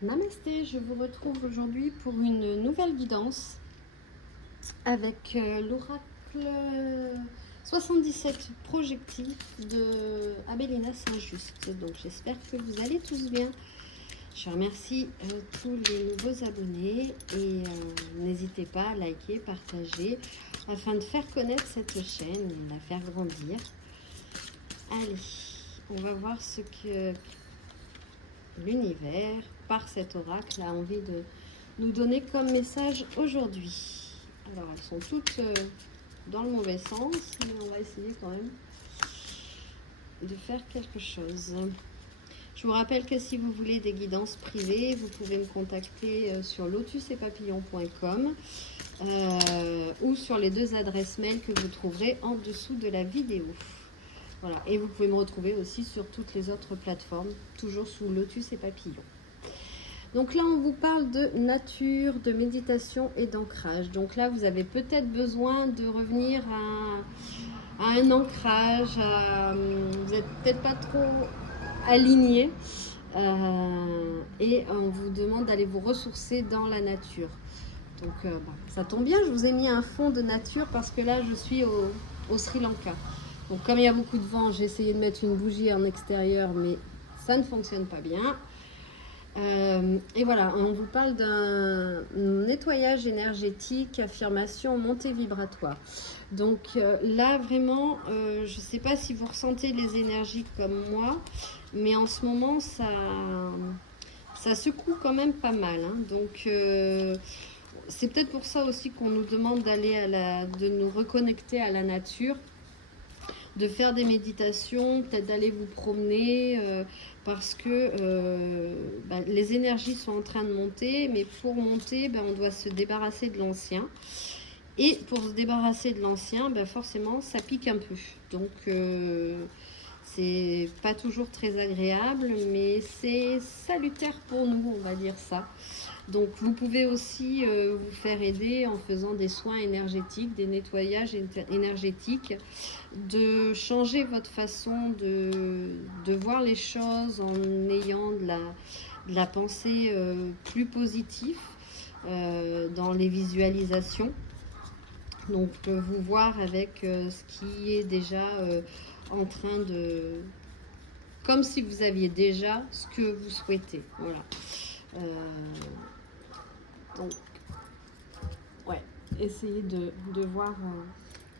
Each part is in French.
Namasté, je vous retrouve aujourd'hui pour une nouvelle guidance avec l'oracle 77 projectif de Abélina Saint-Just. Donc j'espère que vous allez tous bien. Je remercie tous les nouveaux abonnés et n'hésitez pas à liker, partager afin de faire connaître cette chaîne et la faire grandir. Allez, on va voir ce que l'univers, par cet oracle, a envie de nous donner comme message aujourd'hui. Alors, elles sont toutes dans le mauvais sens, mais on va essayer quand même de faire quelque chose. Je vous rappelle que si vous voulez des guidances privées, vous pouvez me contacter sur lotusetpapillon.com ou sur les deux adresses mail que vous trouverez en dessous de la vidéo. Voilà. Et vous pouvez me retrouver aussi sur toutes les autres plateformes, toujours sous Lotus et Papillon. Donc là, on vous parle de nature, de méditation et d'ancrage. Donc là, vous avez peut-être besoin de revenir à un ancrage. Vous n'êtes peut-être pas trop aligné. Et on vous demande d'aller vous ressourcer dans la nature. Donc ça tombe bien, je vous ai mis un fond de nature parce que là, je suis au Sri Lanka. Donc comme il y a beaucoup de vent, j'ai essayé de mettre une bougie en extérieur, mais ça ne fonctionne pas bien. Et voilà, on vous parle d'un nettoyage énergétique, affirmation, montée vibratoire. Donc là, vraiment, je ne sais pas si vous ressentez les énergies comme moi, mais en ce moment, ça secoue quand même pas mal. Hein. Donc c'est peut-être pour ça aussi qu'on nous demande de nous reconnecter à la nature, de faire des méditations, peut-être d'aller vous promener, parce que les énergies sont en train de monter, mais pour monter, on doit se débarrasser de l'ancien. Et pour se débarrasser de l'ancien, forcément, ça pique un peu. Donc, c'est pas toujours très agréable, mais c'est salutaire pour nous, on va dire ça. Donc vous pouvez aussi vous faire aider en faisant des soins énergétiques, des nettoyages énergétiques, de changer votre façon de voir les choses en ayant de la pensée plus positive dans les visualisations. Donc vous voir avec ce qui est déjà en train de... Comme si vous aviez déjà ce que vous souhaitez. Voilà. Donc, ouais, essayez de voir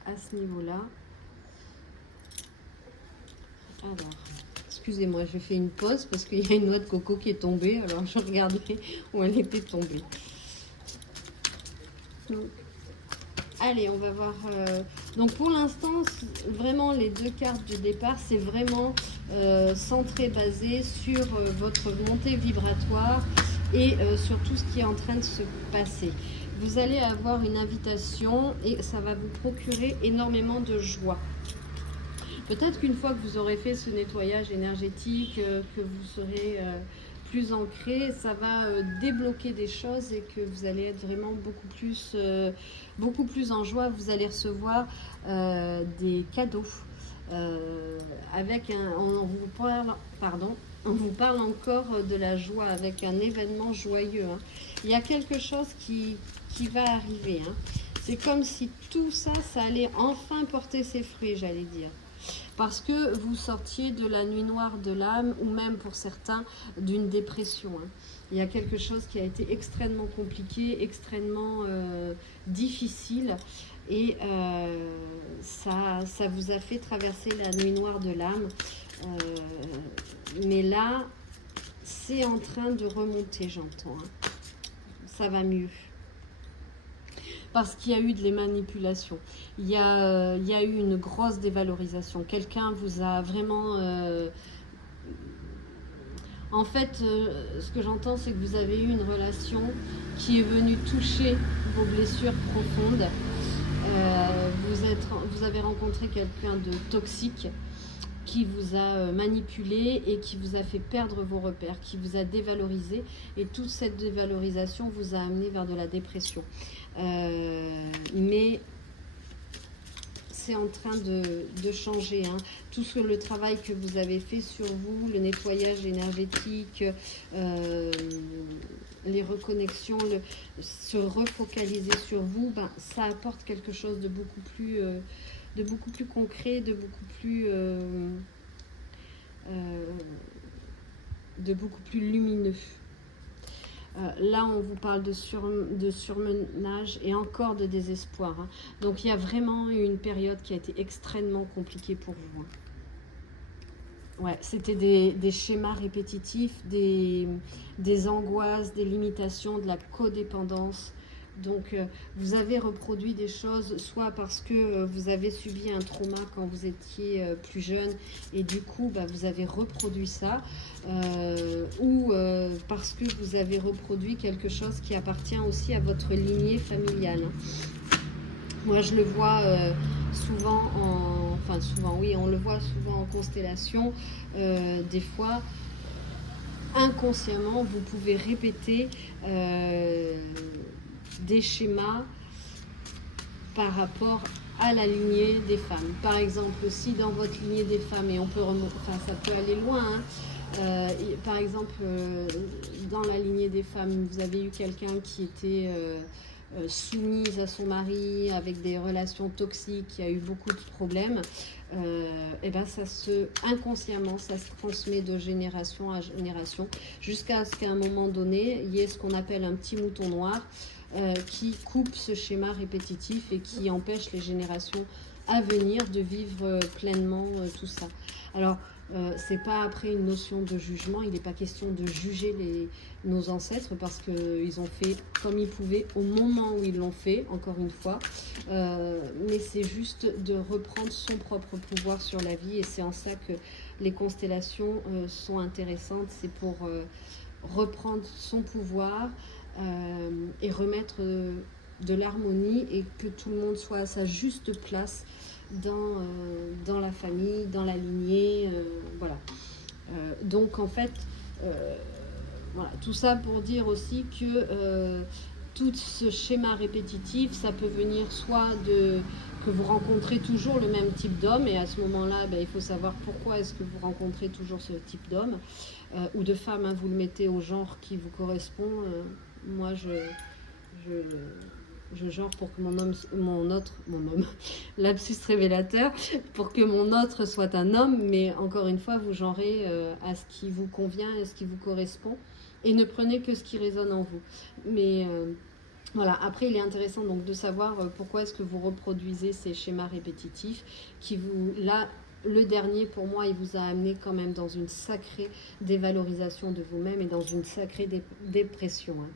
à ce niveau-là. Alors, excusez-moi, je fais une pause parce qu'il y a une noix de coco qui est tombée. Alors, je regardais où elle était tombée. Donc, allez, on va voir. Donc, pour l'instant, vraiment, les deux cartes du départ, c'est vraiment centré, basé sur votre montée vibratoire et sur tout ce qui est en train de se passer. Vous allez avoir une invitation et ça va vous procurer énormément de joie. Peut-être qu'une fois que vous aurez fait ce nettoyage énergétique, que vous serez plus ancré, ça va débloquer des choses et que vous allez être vraiment beaucoup plus en joie. Vous allez recevoir des cadeaux. On vous parle encore de la joie avec un événement joyeux. Hein. Il y a quelque chose qui va arriver. Hein. C'est comme si tout ça, ça allait enfin porter ses fruits, j'allais dire. Parce que vous sortiez de la nuit noire de l'âme, ou même pour certains, d'une dépression. Hein. Il y a quelque chose qui a été extrêmement compliqué, extrêmement difficile. Et ça vous a fait traverser la nuit noire de l'âme. Mais là, c'est en train de remonter, j'entends. Hein. Ça va mieux. Parce qu'il y a eu de les manipulations. Il y a eu une grosse dévalorisation. Quelqu'un vous a vraiment... En fait, ce que j'entends, c'est que vous avez eu une relation qui est venue toucher vos blessures profondes. Vous avez rencontré quelqu'un de toxique qui vous a manipulé et qui vous a fait perdre vos repères, qui vous a dévalorisé. Et toute cette dévalorisation vous a amené vers de la dépression. Mais c'est en train de changer. Hein. Tout le travail que vous avez fait sur vous, le nettoyage énergétique, les reconnexions, se refocaliser sur vous, ben, ça apporte quelque chose de beaucoup plus concret, de beaucoup plus lumineux. Là, on vous parle de surmenage et encore de désespoir. Hein. Donc, il y a vraiment eu une période qui a été extrêmement compliquée pour vous. Hein. Ouais, c'était des schémas répétitifs, des angoisses, des limitations, de la codépendance. Donc, vous avez reproduit des choses, soit parce que vous avez subi un trauma quand vous étiez plus jeune, et du coup, bah, vous avez reproduit ça, ou parce que vous avez reproduit quelque chose qui appartient aussi à votre lignée familiale. Moi, je le vois souvent on le voit souvent en constellation. Des fois, inconsciemment, vous pouvez répéter des schémas par rapport à la lignée des femmes. Par exemple, si dans votre lignée des femmes, et on peut ça peut aller loin, hein, par exemple, dans la lignée des femmes, vous avez eu quelqu'un qui était soumise à son mari, avec des relations toxiques, qui a eu beaucoup de problèmes, et ben inconsciemment, ça se transmet de génération à génération, jusqu'à ce qu'à un moment donné, il y ait ce qu'on appelle un petit mouton noir, qui coupe ce schéma répétitif et qui empêche les générations à venir de vivre pleinement tout ça. Alors, c'est pas après une notion de jugement, il n'est pas question de juger nos ancêtres, parce qu'ils ont fait comme ils pouvaient au moment où ils l'ont fait, encore une fois, mais c'est juste de reprendre son propre pouvoir sur la vie, et c'est en ça que les constellations sont intéressantes. C'est pour reprendre son pouvoir et remettre de l'harmonie, et que tout le monde soit à sa juste place dans la famille, dans la lignée, voilà. Donc en fait, voilà, tout ça pour dire aussi que tout ce schéma répétitif, ça peut venir soit que vous rencontrez toujours le même type d'homme, et à ce moment-là, ben, il faut savoir pourquoi est-ce que vous rencontrez toujours ce type d'homme, ou de femme, hein, vous le mettez au genre qui vous correspond. Moi, je genre pour que mon homme, lapsus révélateur, pour que mon autre soit un homme, mais encore une fois, vous genrez à ce qui vous convient, à ce qui vous correspond, et ne prenez que ce qui résonne en vous. Mais voilà, après, il est intéressant donc de savoir pourquoi est-ce que vous reproduisez ces schémas répétitifs là, le dernier, pour moi, il vous a amené quand même dans une sacrée dévalorisation de vous-même et dans une sacrée dépression. Hein.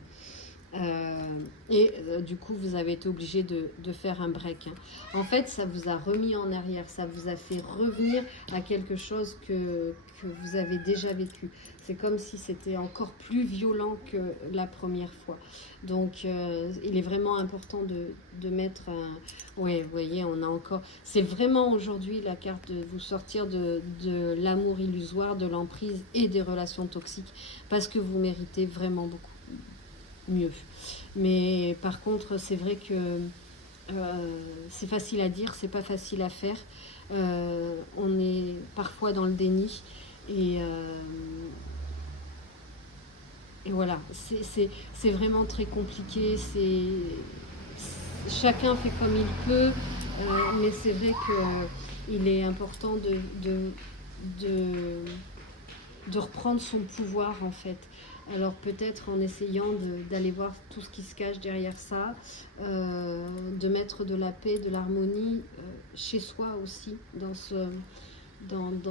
Du coup, vous avez été obligé de faire un break. Hein. En fait, ça vous a remis en arrière, ça vous a fait revenir à quelque chose que vous avez déjà vécu. C'est comme si c'était encore plus violent que la première fois. Donc, il est vraiment important de mettre ouais, vous voyez, on a encore... C'est vraiment aujourd'hui la carte de vous sortir de l'amour illusoire, de l'emprise et des relations toxiques, parce que vous méritez vraiment beaucoup mieux. Mais par contre, c'est vrai que c'est facile à dire, c'est pas facile à faire. On est parfois dans le déni, et voilà, c'est vraiment très compliqué. Chacun fait comme il peut, mais c'est vrai qu'il est important de reprendre son pouvoir, en fait. Alors peut-être en essayant d'aller voir tout ce qui se cache derrière ça, de mettre de la paix, de l'harmonie chez soi aussi, dans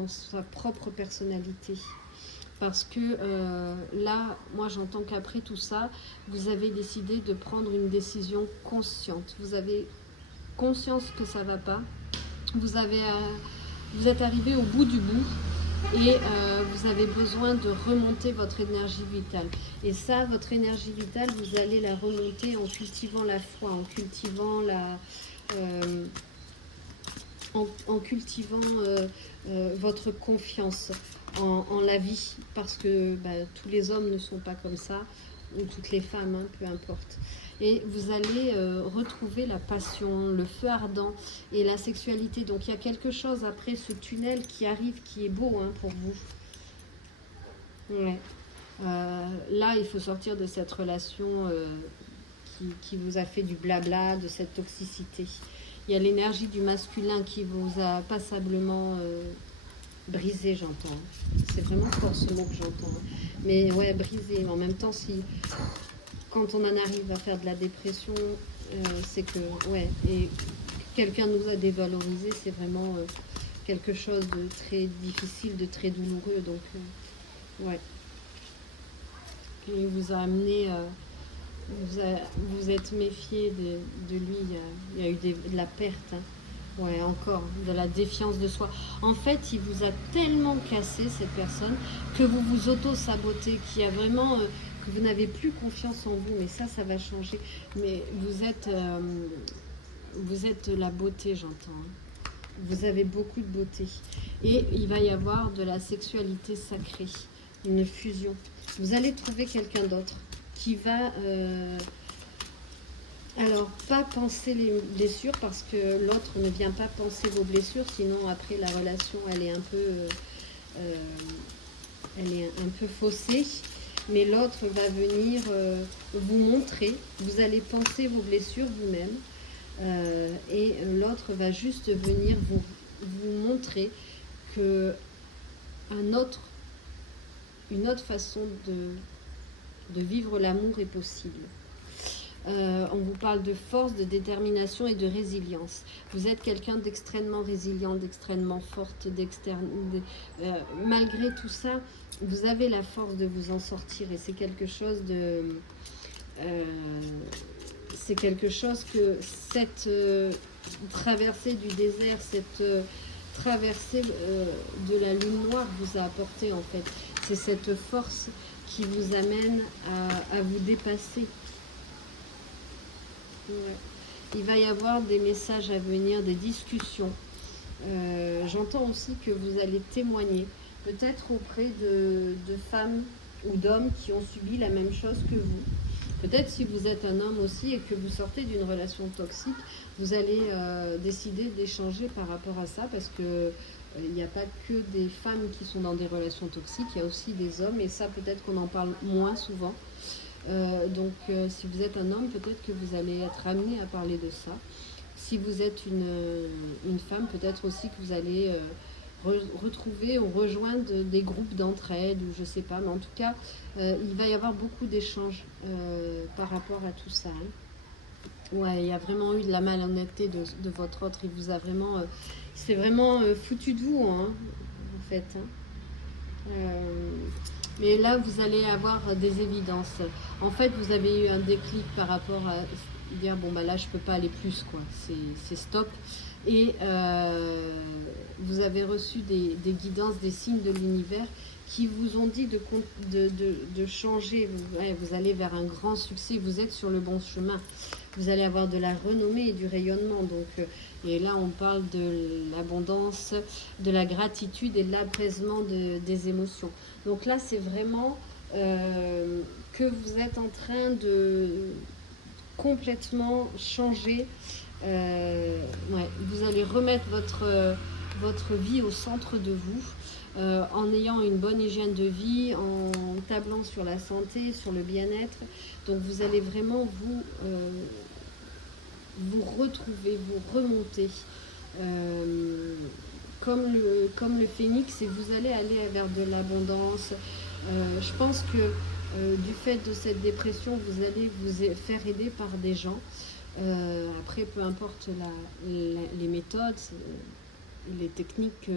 sa propre personnalité. Parce que là, moi j'entends qu'après tout ça, vous avez décidé de prendre une décision consciente. Vous avez conscience que ça ne va pas. Vous êtes arrivé au bout du bout. Et vous avez besoin de remonter votre énergie vitale. Et ça, votre énergie vitale, vous allez la remonter en cultivant la foi, en cultivant votre confiance en la vie. Parce que tous les hommes ne sont pas comme ça, ou toutes les femmes, hein, peu importe. Et vous allez retrouver la passion, le feu ardent et la sexualité. Donc il y a quelque chose après ce tunnel qui arrive, qui est beau, hein, pour vous. Ouais. Là, il faut sortir de cette relation qui vous a fait du blabla, de cette toxicité. Il y a l'énergie du masculin qui vous a passablement brisé, j'entends. C'est vraiment fort ce mot que j'entends. Mais ouais, brisé. En même temps, si quand on en arrive à faire de la dépression, c'est que, ouais, et quelqu'un nous a dévalorisé, c'est vraiment quelque chose de très difficile, de très douloureux. Donc, ouais. Et il vous a amené, vous êtes méfié de lui, il y a eu de la perte. Hein. Ouais, encore, de la défiance de soi. En fait, il vous a tellement cassé, cette personne, que vous vous auto-sabotez, qu'il y a vraiment, que vous n'avez plus confiance en vous. Mais ça va changer. Mais vous êtes la beauté, j'entends. Hein. Vous avez beaucoup de beauté. Et il va y avoir de la sexualité sacrée, une fusion. Vous allez trouver quelqu'un d'autre qui va... alors, pas penser les blessures, parce que l'autre ne vient pas penser vos blessures, sinon après la relation, elle est un peu faussée. Mais l'autre va venir vous montrer, vous allez penser vos blessures vous-même, et l'autre va juste venir vous montrer que une autre façon de vivre l'amour est possible. On vous parle de force, de détermination et de résilience. Vous êtes quelqu'un d'extrêmement résilient, d'extrêmement forte, malgré tout ça, vous avez la force de vous en sortir, et c'est quelque chose que cette traversée du désert, cette traversée de la lune noire vous a apporté, en fait. C'est cette force qui vous amène à vous dépasser. Ouais. Il va y avoir des messages à venir, des discussions. J'entends aussi que vous allez témoigner, peut-être auprès de femmes ou d'hommes qui ont subi la même chose que vous. Peut-être si vous êtes un homme aussi et que vous sortez d'une relation toxique, vous allez décider d'échanger par rapport à ça, parce que il n'y a pas que des femmes qui sont dans des relations toxiques, il y a aussi des hommes, et ça peut-être qu'on en parle moins souvent. Donc si vous êtes un homme, peut-être que vous allez être amené à parler de ça. Si vous êtes une femme, peut-être aussi que vous allez retrouver ou rejoindre des groupes d'entraide, ou je sais pas, mais en tout cas il va y avoir beaucoup d'échanges par rapport à tout ça. Hein. Ouais, il y a vraiment eu de la malhonnêteté de votre autre. Il vous a vraiment, c'est vraiment foutu de vous, hein, en fait. Hein. Mais là, vous allez avoir des évidences. En fait, vous avez eu un déclic par rapport à dire, bon, bah là, je peux pas aller plus, quoi. C'est stop. Et vous avez reçu des guidances, des signes de l'univers qui vous ont dit de changer. Vous allez vers un grand succès. Vous êtes sur le bon chemin. Vous allez avoir de la renommée et du rayonnement. Donc, et là, on parle de l'abondance, de la gratitude et de l'apaisement des émotions. Donc là, c'est vraiment que vous êtes en train de complètement changer. Ouais, vous allez remettre votre vie au centre de vous, en ayant une bonne hygiène de vie, en tablant sur la santé, sur le bien-être. Donc vous allez vraiment vous retrouver, vous remonter comme le phénix, et vous allez aller vers de l'abondance. Je pense que du fait de cette dépression, vous allez vous faire aider par des gens. Après, peu importe les méthodes, les techniques,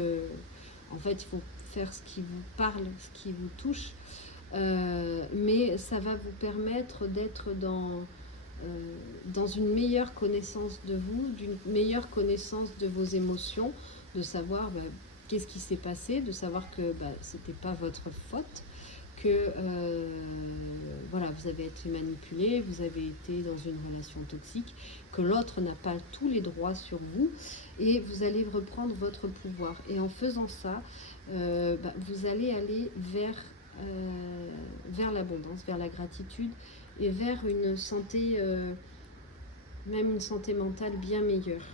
en fait, il faut faire ce qui vous parle, ce qui vous touche. Mais ça va vous permettre d'être dans une meilleure connaissance de vous, d'une meilleure connaissance de vos émotions, de savoir qu'est-ce qui s'est passé, de savoir que c'était pas votre faute, que voilà, vous avez été manipulé, vous avez été dans une relation toxique, que l'autre n'a pas tous les droits sur vous, et vous allez reprendre votre pouvoir. Et en faisant ça, vous allez aller vers l'abondance, vers la gratitude, et vers une santé, même une santé mentale bien meilleure.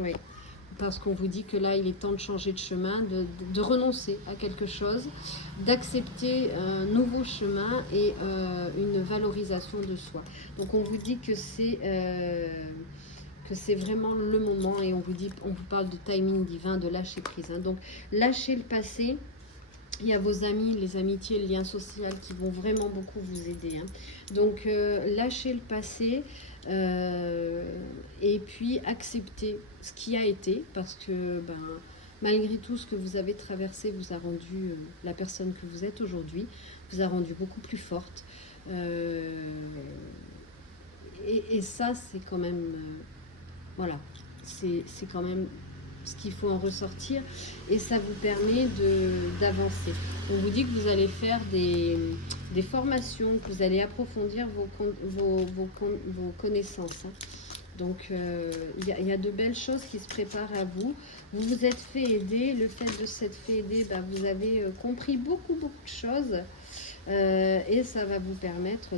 Oui. Vous parce qu'on vous dit que là, il est temps de changer de chemin, de renoncer à quelque chose, d'accepter un nouveau chemin et une valorisation de soi. Donc, on vous dit que c'est vraiment le moment et on vous parle de timing divin, de lâcher prise. Hein. Donc, lâchez le passé. Il y a vos amis, les amitiés, le lien social qui vont vraiment beaucoup vous aider. Hein. Donc, lâchez le passé et puis acceptez ce qui a été parce que malgré tout ce que vous avez traversé vous a rendu la personne que vous êtes aujourd'hui, vous a rendu beaucoup plus forte. Et ça, c'est quand même... voilà, c'est quand même ce qu'il faut en ressortir et ça vous permet d'avancer. On vous dit que vous allez faire des formations, que vous allez approfondir vos connaissances. Hein. Donc, il y a de belles choses qui se préparent à vous. Vous vous êtes fait aider. Le fait de s'être fait aider, vous avez compris beaucoup de choses et ça va vous permettre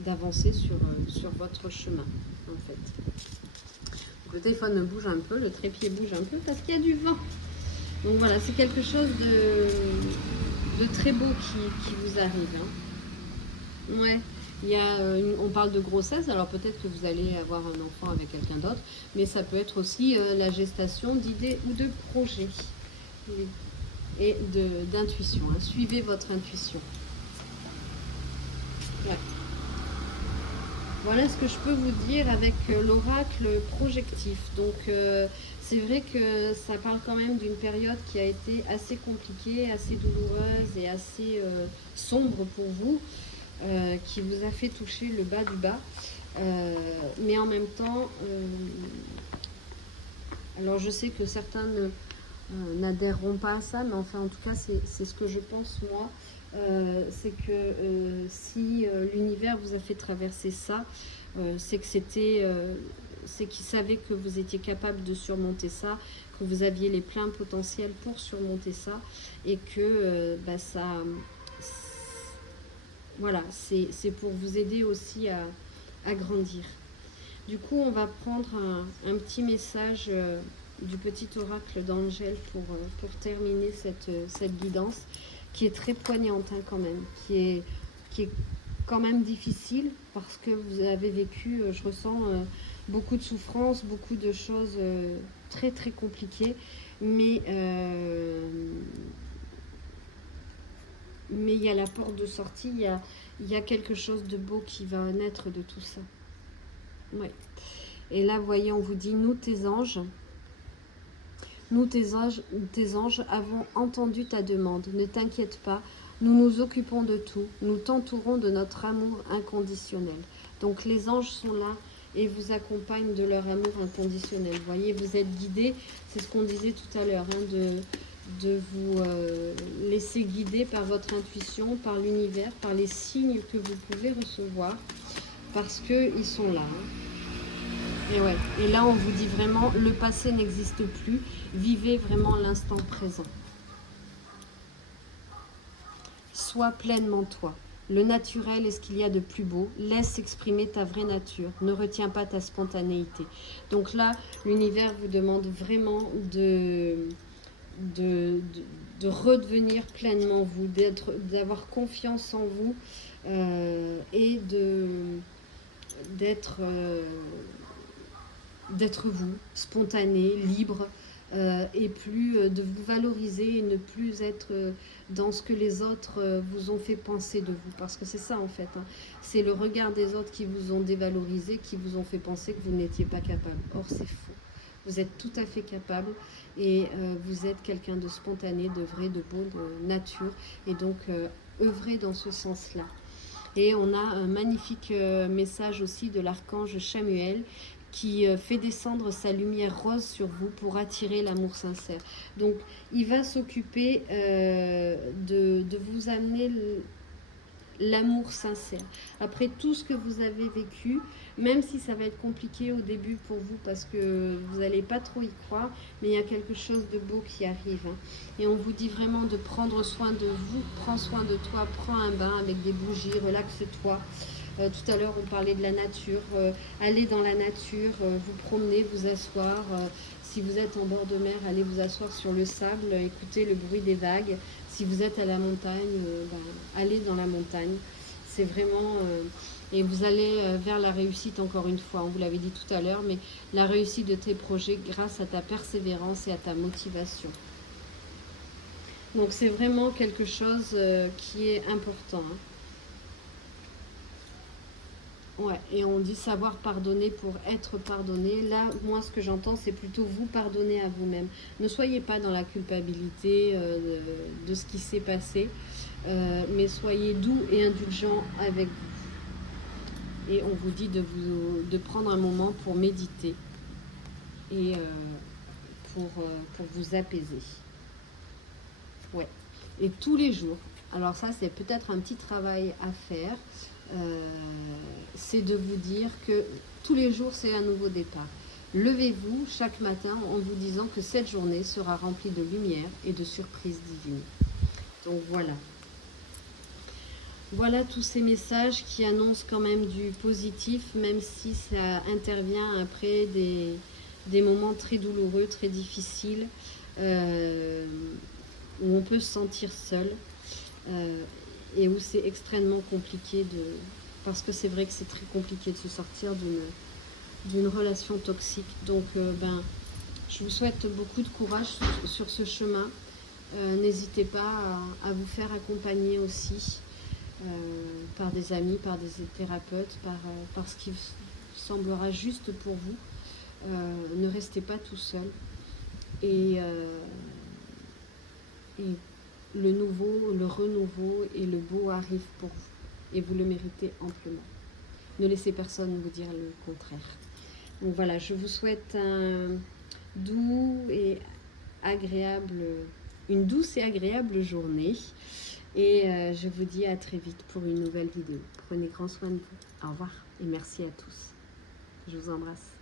d'avancer sur votre chemin, en fait. Le téléphone bouge un peu, le trépied bouge un peu parce qu'il y a du vent. Donc voilà, c'est quelque chose de très beau qui vous arrive. Hein. Ouais, on parle de grossesse, alors peut-être que vous allez avoir un enfant avec quelqu'un d'autre, mais ça peut être aussi la gestation d'idées ou de projets et d'intuition. Hein. Suivez votre intuition. Ouais. Voilà ce que je peux vous dire avec l'oracle projectif. Donc c'est vrai que ça parle quand même d'une période qui a été assez compliquée, assez douloureuse et assez sombre pour vous, qui vous a fait toucher le bas du bas. Mais en même temps, alors je sais que certains n'adhéreront pas à ça, mais enfin en tout cas c'est ce que je pense moi. C'est que si l'univers vous a fait traverser ça, c'est que c'est qu'il savait que vous étiez capable de surmonter ça, que vous aviez les pleins potentiels pour surmonter ça, et que voilà, c'est pour vous aider aussi à grandir. Du coup, on va prendre un petit message du petit oracle d'Angèle pour terminer cette guidance, qui est très poignante hein, quand même, qui est quand même difficile parce que vous avez vécu, je ressens beaucoup de souffrances, beaucoup de choses très très compliquées, mais il y a la porte de sortie, il y a quelque chose de beau qui va naître de tout ça. Ouais. Et là, vous voyez, on vous dit, nous tes anges, avons entendu ta demande. Ne t'inquiète pas, nous nous occupons de tout. Nous t'entourons de notre amour inconditionnel. Donc les anges sont là et vous accompagnent de leur amour inconditionnel. Vous voyez, vous êtes guidés, c'est ce qu'on disait tout à l'heure, hein, de vous laisser guider par votre intuition, par l'univers, par les signes que vous pouvez recevoir, parce qu'ils sont là. Hein. Et ouais, et là on vous dit vraiment, le passé n'existe plus, vivez vraiment l'instant présent. Sois pleinement toi. Le naturel est ce qu'il y a de plus beau. Laisse exprimer ta vraie nature. Ne retiens pas ta spontanéité. Donc là, l'univers vous demande vraiment de redevenir pleinement vous, d'avoir confiance en vous et d'être vous, spontané, libre, et plus de vous valoriser et ne plus être dans ce que les autres vous ont fait penser de vous. Parce que c'est ça en fait, hein. C'est le regard des autres qui vous ont dévalorisé, qui vous ont fait penser que vous n'étiez pas capable. Or c'est faux. Vous êtes tout à fait capable et vous êtes quelqu'un de spontané, de vrai, de beau, de nature. Et donc œuvrez dans ce sens-là. Et on a un magnifique message aussi de l'archange Chamuel qui fait descendre sa lumière rose sur vous pour attirer l'amour sincère. Donc, il va s'occuper de vous amener l'amour sincère. Après tout ce que vous avez vécu, même si ça va être compliqué au début pour vous parce que vous n'allez pas trop y croire, mais il y a quelque chose de beau qui arrive. Hein. Et on vous dit vraiment de prendre soin de vous, prends soin de toi, prends un bain avec des bougies, relaxe-toi. Tout à l'heure, on parlait de la nature. Allez dans la nature, vous promener, vous asseoir. Si vous êtes en bord de mer, allez vous asseoir sur le sable, écoutez le bruit des vagues. Si vous êtes à la montagne, allez dans la montagne. C'est vraiment... et vous allez vers la réussite encore une fois. On vous l'avait dit tout à l'heure, mais la réussite de tes projets grâce à ta persévérance et à ta motivation. Donc c'est vraiment quelque chose qui est important. Hein. Ouais, et on dit savoir pardonner pour être pardonné. Là, moi, ce que j'entends, c'est plutôt vous pardonner à vous-même. Ne soyez pas dans la culpabilité de ce qui s'est passé, mais soyez doux et indulgents avec vous. Et on vous dit de prendre un moment pour méditer et pour vous apaiser. Ouais. Et tous les jours, alors ça, c'est peut-être un petit travail à faire. C'est de vous dire que tous les jours c'est un nouveau départ. Levez-vous chaque matin en vous disant que cette journée sera remplie de lumière et de surprises divines. Donc voilà tous ces messages qui annoncent quand même du positif, même si ça intervient après des moments très douloureux, très difficiles, où on peut se sentir seul. Et où c'est extrêmement compliqué parce que c'est vrai que c'est très compliqué de se sortir d'une relation toxique. Donc je vous souhaite beaucoup de courage sur ce chemin. N'hésitez pas à vous faire accompagner aussi par des amis, par des thérapeutes, par ce qui semblera juste pour vous. Ne restez pas tout seul. Et le nouveau, le renouveau et le beau arrivent pour vous. Et vous le méritez amplement. Ne laissez personne vous dire le contraire. Donc voilà, je vous souhaite une douce et agréable journée. Et je vous dis à très vite pour une nouvelle vidéo. Prenez grand soin de vous. Au revoir et merci à tous. Je vous embrasse.